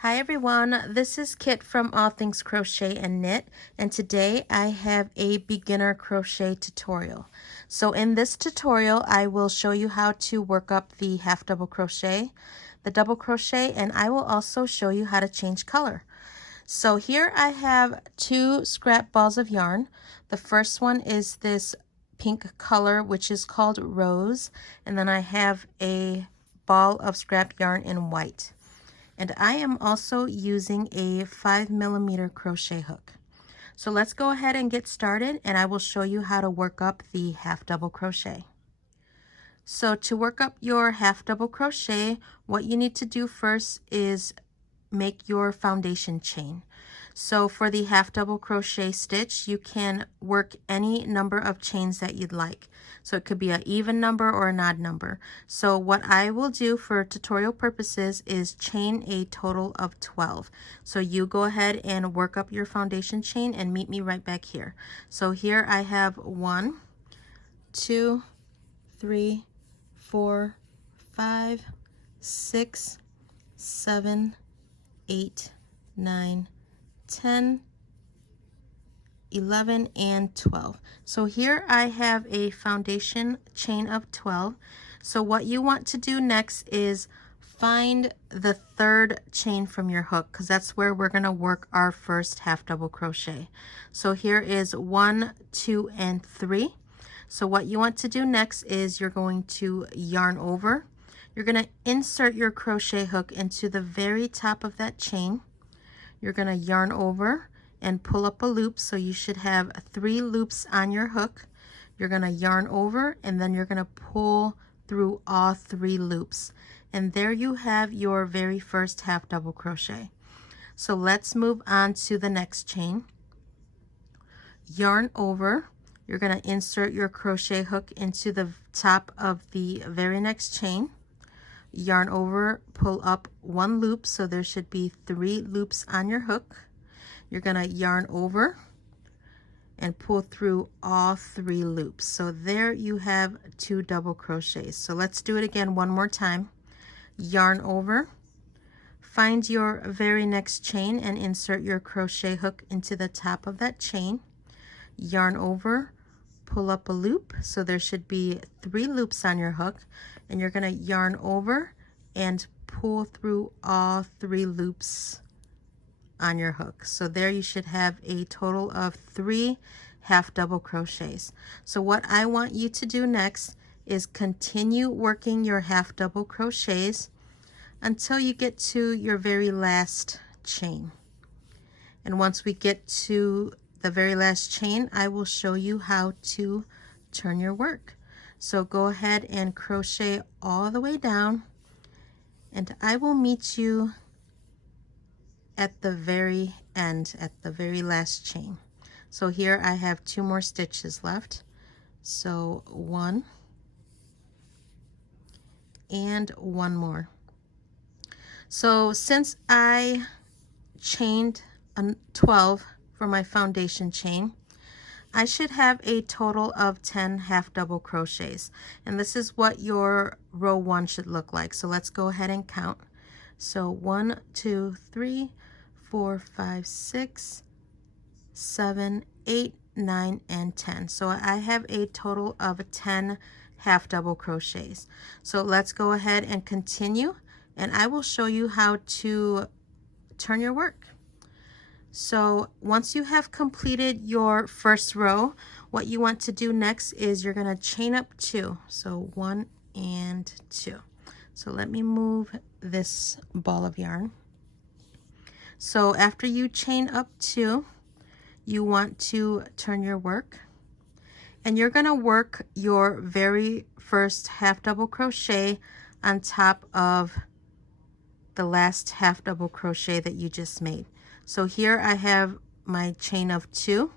Hi everyone, this is Kit from All Things Crochet and Knit, and today I have a beginner crochet tutorial. So in this tutorial I will show you how to work up the half double crochet, the double crochet, and I will also show you how to change color. So here I have two scrap balls of yarn. The first one is this pink color, which is called Rose, and then I have a ball of scrap yarn in white. And I am also using a 5mm crochet hook. So let's go ahead and get started, and I will show you how to work up the half double crochet. So to work up your half double crochet, what you need to do first is make your foundation chain. So for the half double crochet stitch, you can work any number of chains that you'd like. So it could be an even number or an odd number. So what I will do for tutorial purposes is chain a total of 12. So you go ahead and work up your foundation chain and meet me right back here. So here I have 1, 2, 3, 4, 5, 6, 7, 8, 9, 10, 11, and 12. So here I have a foundation chain of 12. So what you want to do next is find the third chain from your hook, because that's where we're going to work our first half double crochet. So here is 1, 2, and 3. So what you want to do next is you're going to yarn over. You're going to insert your crochet hook into the very top of that chain. You're going to yarn over and pull up a loop, so you should have 3 loops on your hook. You're going to yarn over and then you're going to pull through all 3 loops. And there you have your very first half double crochet. So let's move on to the next chain. Yarn over. You're going to insert your crochet hook into the top of the very next chain. Yarn over, pull up 1 loop, so there should be 3 loops on your hook. You're going to yarn over and pull through all 3 loops. So there you have 2 double crochets. So let's do it again one more time. Yarn over, find your very next chain and insert your crochet hook into the top of that chain. Yarn over, pull up a loop, so there should be 3 loops on your hook, and you're going to yarn over and pull through all 3 loops on your hook. So there you should have a total of 3 half double crochets. So what I want you to do next is continue working your half double crochets until you get to your very last chain. And once we get to the very last chain, I will show you how to turn your work. So go ahead and crochet all the way down, and I will meet you at the very end, at the very last chain. So here I have 2 more stitches left. So 1 and 1 more. So since I chained 12 for my foundation chain, I should have a total of 10 half double crochets, and this is what your row 1 should look like. So let's go ahead and count. So 1, 2, 3, 4, 5, 6, 7, 8, 9, and 10. So I have a total of 10 half double crochets. So let's go ahead and continue, and I will show you how to turn your work. So once you have completed your first row, what you want to do next is you're going to chain up 2. So 1 and 2. So let me move this ball of yarn. So after you chain up 2, you want to turn your work, and you're going to work your very first half double crochet on top of the last half double crochet that you just made. So here I have my chain of 2.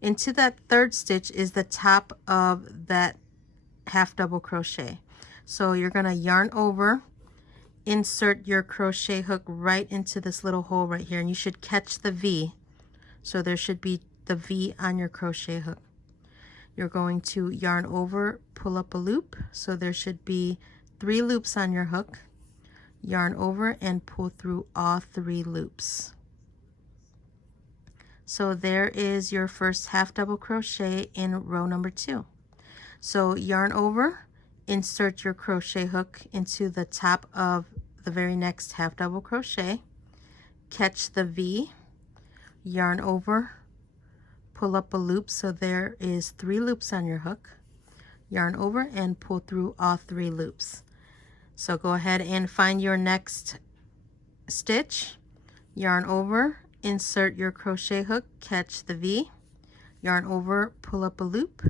Into that third stitch is the top of that half double crochet. So you're going to yarn over, insert your crochet hook right into this little hole right here, and you should catch the V. So there should be the V on your crochet hook. You're going to yarn over, pull up a loop, so there should be 3 loops on your hook. yarn over and pull through all 3 loops. So there is your first half double crochet in row number 2. So yarn over, insert your crochet hook into the top of the very next half double crochet, catch the V, yarn over, pull up a loop, so there is 3 loops on your hook, yarn over and pull through all 3 loops. So go ahead and find your next stitch, yarn over, insert your crochet hook, catch the V, yarn over, pull up a loop,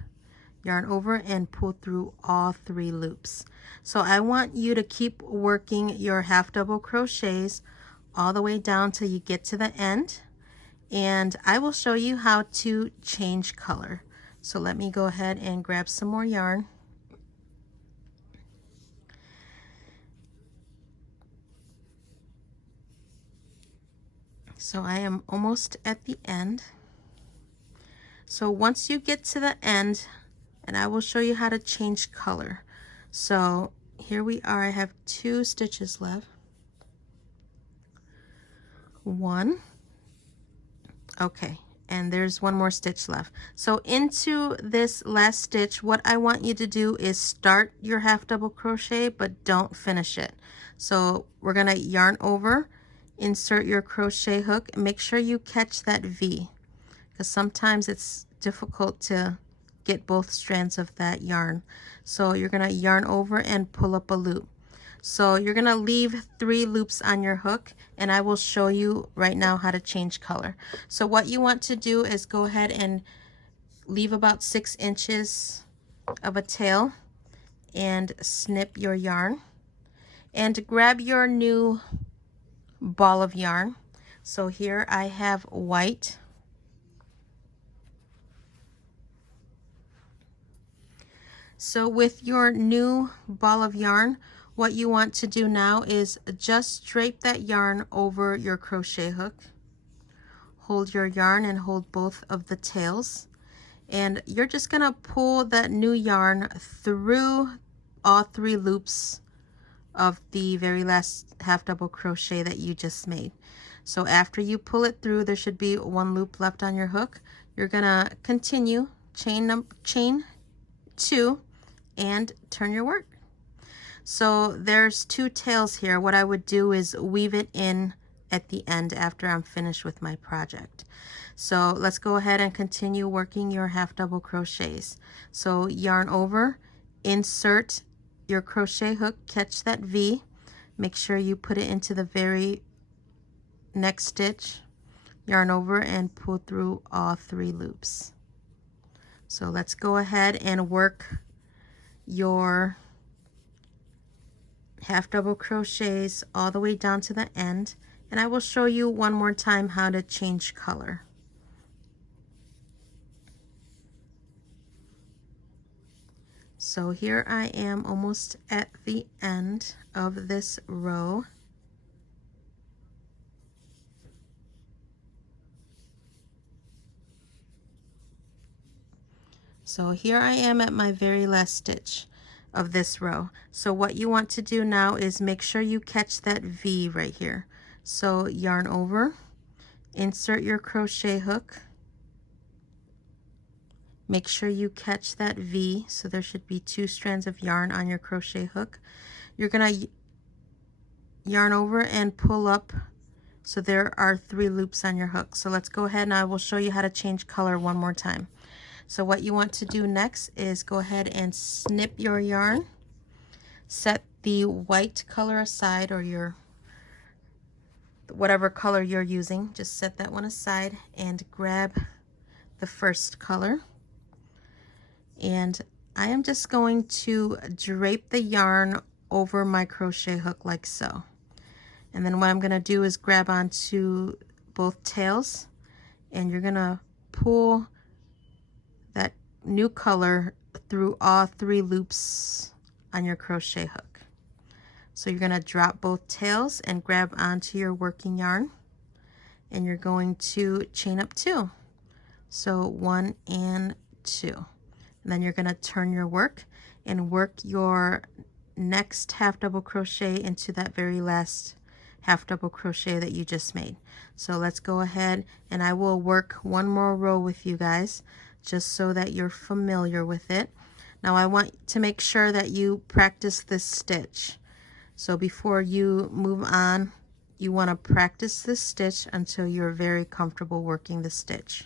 yarn over and pull through all 3 loops. So I want you to keep working your half double crochets all the way down till you get to the end, and I will show you how to change color. So let me go ahead and grab some more yarn. So I am almost at the end. So once you get to the end, and I will show you how to change color. So here we are, I have 2 stitches left. 1, okay, and there's 1 more stitch left. So into this last stitch, what I want you to do is start your half double crochet, but don't finish it. So we're gonna yarn over, insert your crochet hook, and make sure you catch that V, because sometimes it's difficult to get both strands of that yarn. So you're gonna yarn over and pull up a loop. So you're gonna leave 3 loops on your hook, and I will show you right now how to change color. So what you want to do is go ahead and leave about 6 inches of a tail and snip your yarn and grab your new ball of yarn. So here I have white. So with your new ball of yarn, what you want to do now is just drape that yarn over your crochet hook. Hold your yarn and hold both of the tails. And you're just gonna pull that new yarn through all 3 loops of the very last half double crochet that you just made. So after you pull it through, there should be 1 loop left on your hook. You're gonna continue, chain 2, and turn your work. So there's 2 tails here. What I would do is weave it in at the end after I'm finished with my project. So let's go ahead and continue working your half double crochets. So yarn over, insert your crochet hook, catch that V, make sure you put it into the very next stitch, yarn over and pull through all 3 loops. So let's go ahead and work your half double crochets all the way down to the end, and I will show you one more time how to change color. So here I am almost at the end of this row. So here I am at my very last stitch of this row. So what you want to do now is make sure you catch that V right here. So yarn over, insert your crochet hook, make sure you catch that V, so there should be 2 strands of yarn on your crochet hook. You're gonna yarn over and pull up, so there are 3 loops on your hook. So let's go ahead and I will show you how to change color one more time. So what you want to do next is go ahead and snip your yarn, set the white color aside, or your whatever color you're using, just set that one aside and grab the first color. And I am just going to drape the yarn over my crochet hook like so. And then what I'm going to do is grab onto both tails, and you're going to pull that new color through all 3 loops on your crochet hook. So you're going to drop both tails and grab onto your working yarn, and you're going to chain up 2. So 1 and 2. And then you're going to turn your work and work your next half double crochet into that very last half double crochet that you just made. So let's go ahead and I will work one more row with you guys just so that you're familiar with it. Now I want to make sure that you practice this stitch. So before you move on, you want to practice this stitch until you're very comfortable working the stitch.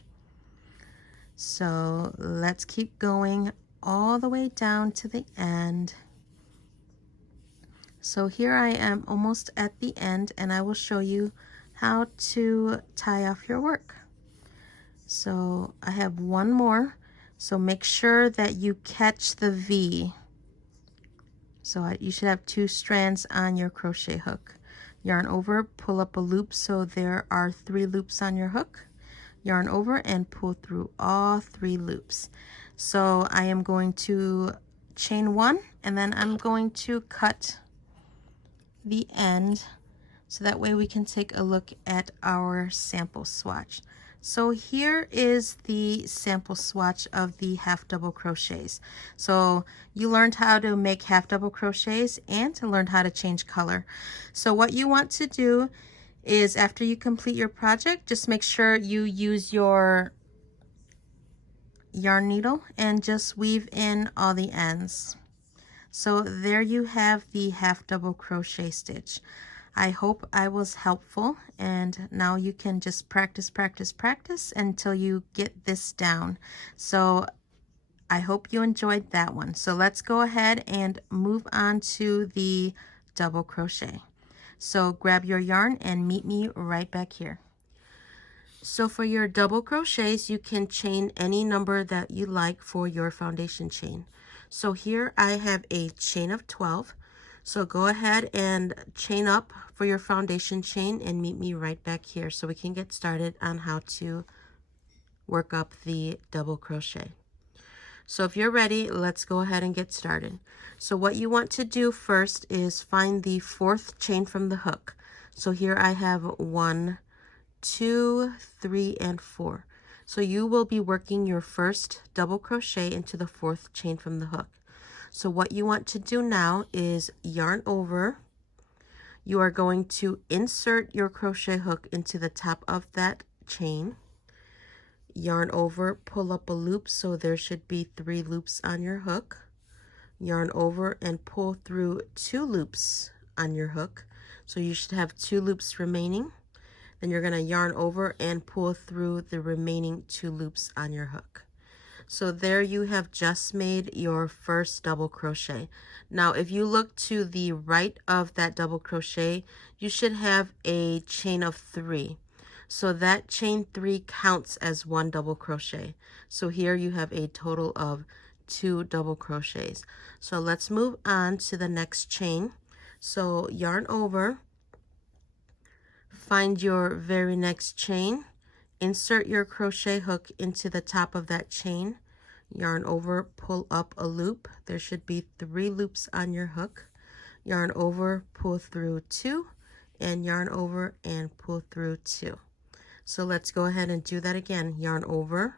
So let's keep going all the way down to the end. So here I am almost at the end, and I will show you how to tie off your work. So I have one more, so make sure that you catch the V. So you should have 2 strands on your crochet hook. Yarn over, pull up a loop so there are 3 loops on your hook. Yarn over and pull through all 3 loops. So I am going to chain 1 and then I'm going to cut the end so that way we can take a look at our sample swatch. So here is the sample swatch of the half double crochets. So you learned how to make half double crochets and to learn how to change color. So what you want to do is after you complete your project, just make sure you use your yarn needle and just weave in all the ends. So there you have the half double crochet stitch. I hope I was helpful, and now you can just practice until you get this down. So I hope you enjoyed that one. So let's go ahead and move on to the double crochet. So grab your yarn and meet me right back here. So for your double crochets, you can chain any number that you like for your foundation chain. So here I have a chain of 12. So go ahead and chain up for your foundation chain and meet me right back here so we can get started on how to work up the double crochet. So if you're ready, let's go ahead and get started. So what you want to do first is find the 4th chain from the hook. So here I have 1, 2, 3, and 4. So you will be working your first double crochet into the 4th chain from the hook. So what you want to do now is yarn over. You are going to insert your crochet hook into the top of that chain. Yarn over, pull up a loop so there should be 3 loops on your hook. Yarn over and pull through 2 loops on your hook. So you should have 2 loops remaining. Then you're going to yarn over and pull through the remaining 2 loops on your hook. So there you have just made your first double crochet. Now if you look to the right of that double crochet, you should have a chain of 3. So that chain 3 counts as 1 double crochet. So here you have a total of 2 double crochets. So let's move on to the next chain. So yarn over, find your very next chain, insert your crochet hook into the top of that chain, yarn over, pull up a loop. There should be 3 loops on your hook. Yarn over, pull through 2, and yarn over and pull through 2. So let's go ahead and do that again. Yarn over,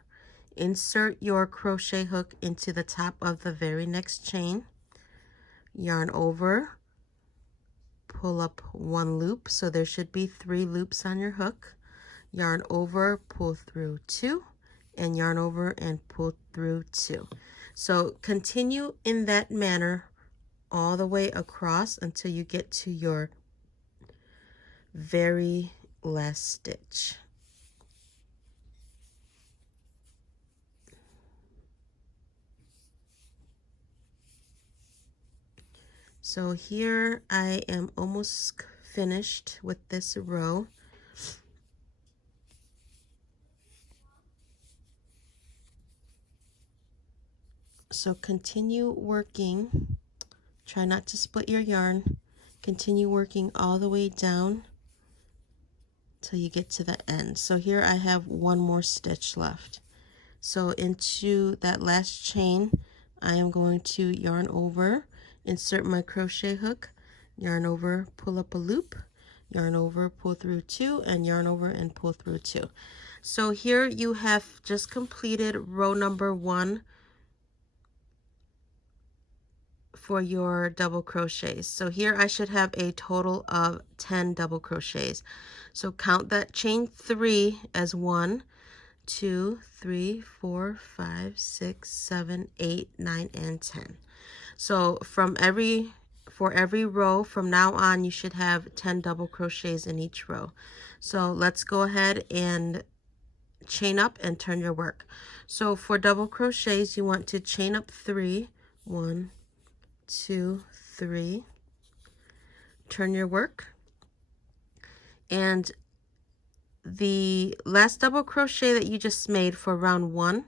insert your crochet hook into the top of the very next chain, yarn over, pull up 1 loop. So there should be 3 loops on your hook. Yarn over, pull through 2, and yarn over and pull through 2. So continue in that manner all the way across until you get to your very last stitch. So here I am almost finished with this row. So continue working. Try not to split your yarn. Continue working all the way down till you get to the end. So here I have 1 more stitch left. So into that last chain, I am going to yarn over, insert my crochet hook, yarn over, pull up a loop, yarn over, pull through 2, and yarn over and pull through 2. So here you have just completed row number 1 for your double crochets. So here I should have a total of 10 double crochets. So count that chain 3 as 1, 2, 3, 4, 5, 6, 7, 8, 9, and 10. So for every row from now on, you should have 10 double crochets in each row. So let's go ahead and chain up and turn your work. So for double crochets, you want to chain up 3, 1, 2, 3, turn your work, and the last double crochet that you just made for round 1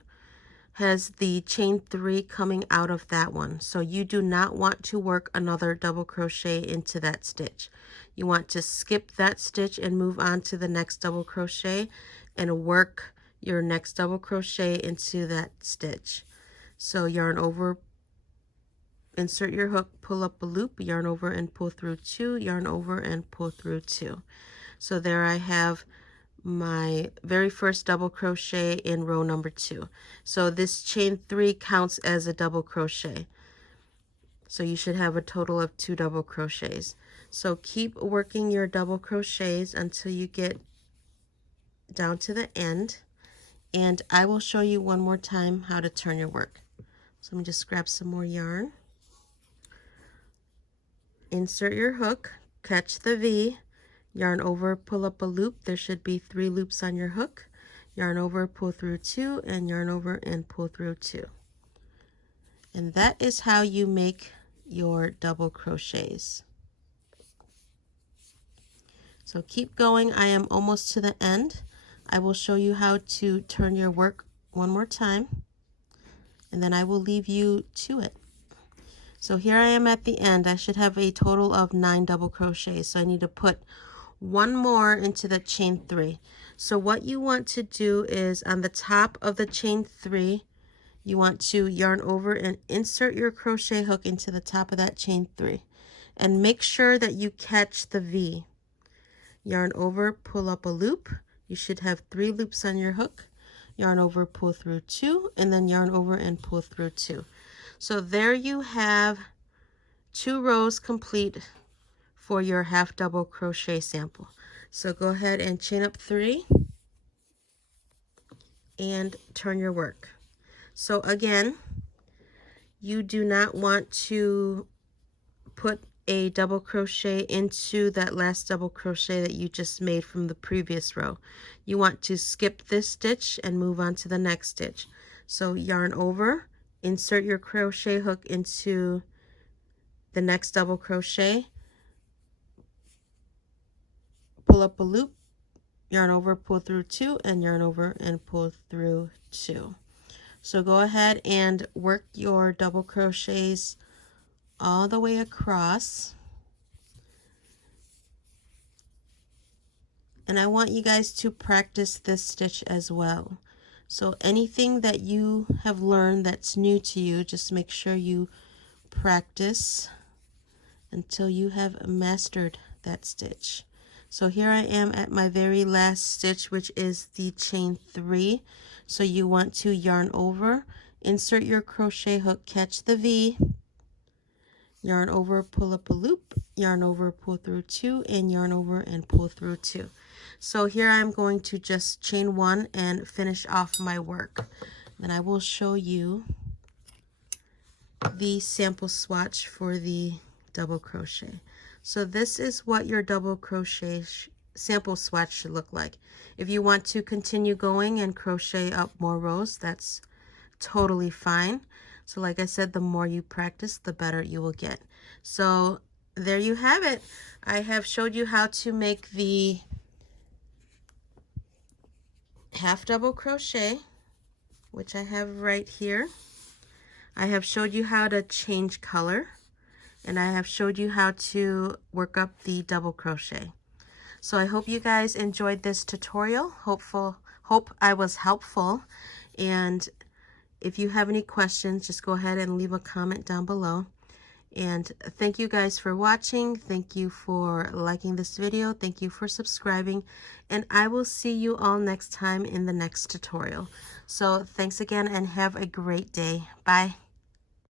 has the chain 3 coming out of that one. So you do not want to work another double crochet into that stitch. You want to skip that stitch and move on to the next double crochet and work your next double crochet into that stitch. So yarn over, insert your hook, pull up a loop, yarn over and pull through 2, yarn over and pull through 2. So there I have my very first double crochet in row number 2. So this chain 3 counts as a double crochet. So you should have a total of 2 double crochets. So keep working your double crochets until you get down to the end. And I will show you one more time how to turn your work. So let me just grab some more yarn. Insert your hook, catch the V, yarn over, pull up a loop. There should be 3 loops on your hook. Yarn over, pull through 2, and yarn over and pull through 2. And that is how you make your double crochets. So keep going. I am almost to the end. I will show you how to turn your work one more time, and then I will leave you to it. So here I am at the end. I should have a total of 9 double crochets. So I need to put one more into the chain 3. So what you want to do is on the top of the chain 3, you want to yarn over and insert your crochet hook into the top of that chain 3, and make sure that you catch the V. Yarn over, pull up a loop. You should have 3 loops on your hook. Yarn over, pull through 2, and then yarn over and pull through 2. So there you have 2 rows complete for your half double crochet sample. So go ahead and chain up 3 and turn your work. So again, you do not want to put a double crochet into that last double crochet that you just made from the previous row. You want to skip this stitch and move on to the next stitch. So yarn over, insert your crochet hook into the next double crochet, pull up a loop, yarn over, pull through 2, and yarn over and pull through 2. So go ahead and work your double crochets all the way across. And I want you guys to practice this stitch as well. So anything that you have learned that's new to you, just make sure you practice until you have mastered that stitch. So here I am at my very last stitch, which is the chain 3. So you want to yarn over, insert your crochet hook, catch the V, yarn over, pull up a loop, yarn over, pull through 2, and yarn over and pull through 2. So here I'm going to just chain 1 and finish off my work. Then I will show you the sample swatch for the double crochet. So this is what your double crochet sample swatch should look like. If you want to continue going and crochet up more rows, that's totally fine. So like I said, the more you practice, the better you will get. So there you have it. I have showed you how to make the half double crochet, which I have right here. I have showed you how to change color, and I have showed you how to work up the double crochet. So I hope you guys enjoyed this tutorial. Hope I was helpful. And if you have any questions, just go ahead and leave a comment down below. And thank you guys for watching. Thank you for liking this video. Thank you for subscribing. And I will see you all next time in the next tutorial. So thanks again and have a great day. Bye.